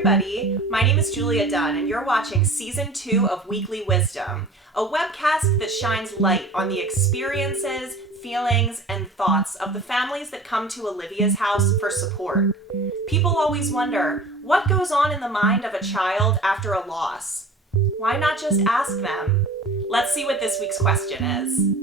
everybody, my name is Julia Dunn, and you're watching Season 2 of Weekly Wisdom, a webcast that shines light on the experiences, feelings, and thoughts of the families that come to Olivia's house for support. People always wonder, what goes on in the mind of a child after a loss? Why not just ask them? Let's see what this week's question is.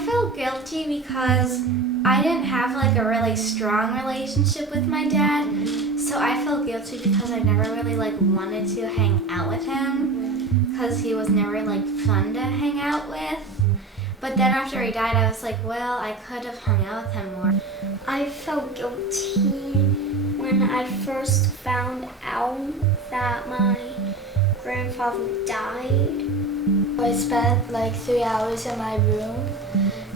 I feel guilty because I didn't have like a really strong relationship with my dad, so I feel guilty because I never really wanted to hang out with him because he was never fun to hang out with. But then after he died, I was like, well, I could have hung out with him more. I felt guilty when I first found out that my grandfather died. I spent 3 hours in my room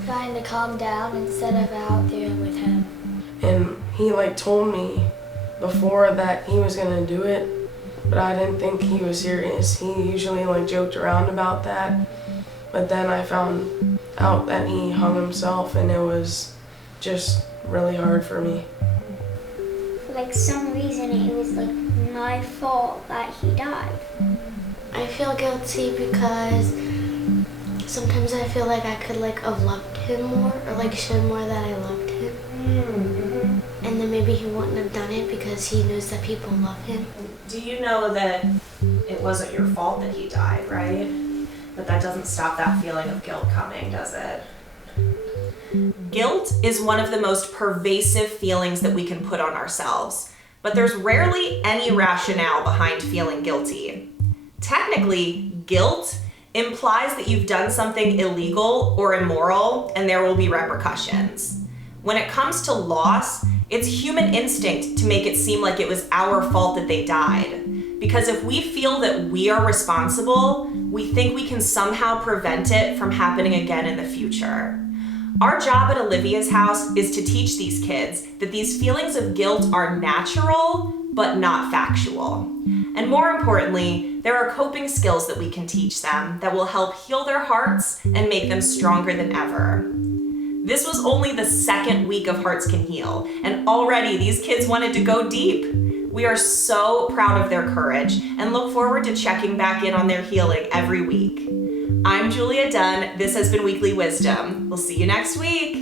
trying to calm down instead of out there with him. And he told me before that he was gonna do it, but I didn't think he was serious. He usually joked around about that, but then I found out that he hung himself, and it was just really hard for me. For some reason it was my fault that he died. I feel guilty because sometimes I feel like I could have loved him more or showed more that I loved him. Mm-hmm. And then maybe he wouldn't have done it because he knows that people love him. Do you know that it wasn't your fault that he died, right? But that doesn't stop that feeling of guilt coming, does it? Guilt is one of the most pervasive feelings that we can put on ourselves, but there's rarely any rationale behind feeling guilty. Technically, guilt implies that you've done something illegal or immoral and there will be repercussions. When it comes to loss, it's human instinct to make it seem like it was our fault that they died. Because if we feel that we are responsible, we think we can somehow prevent it from happening again in the future. Our job at Olivia's house is to teach these kids that these feelings of guilt are natural, but not factual. And more importantly, there are coping skills that we can teach them that will help heal their hearts and make them stronger than ever. This was only the second week of Hearts Can Heal, and already these kids wanted to go deep. We are so proud of their courage and look forward to checking back in on their healing every week. I'm Julia Dunn. This has been Weekly Wisdom. We'll see you next week.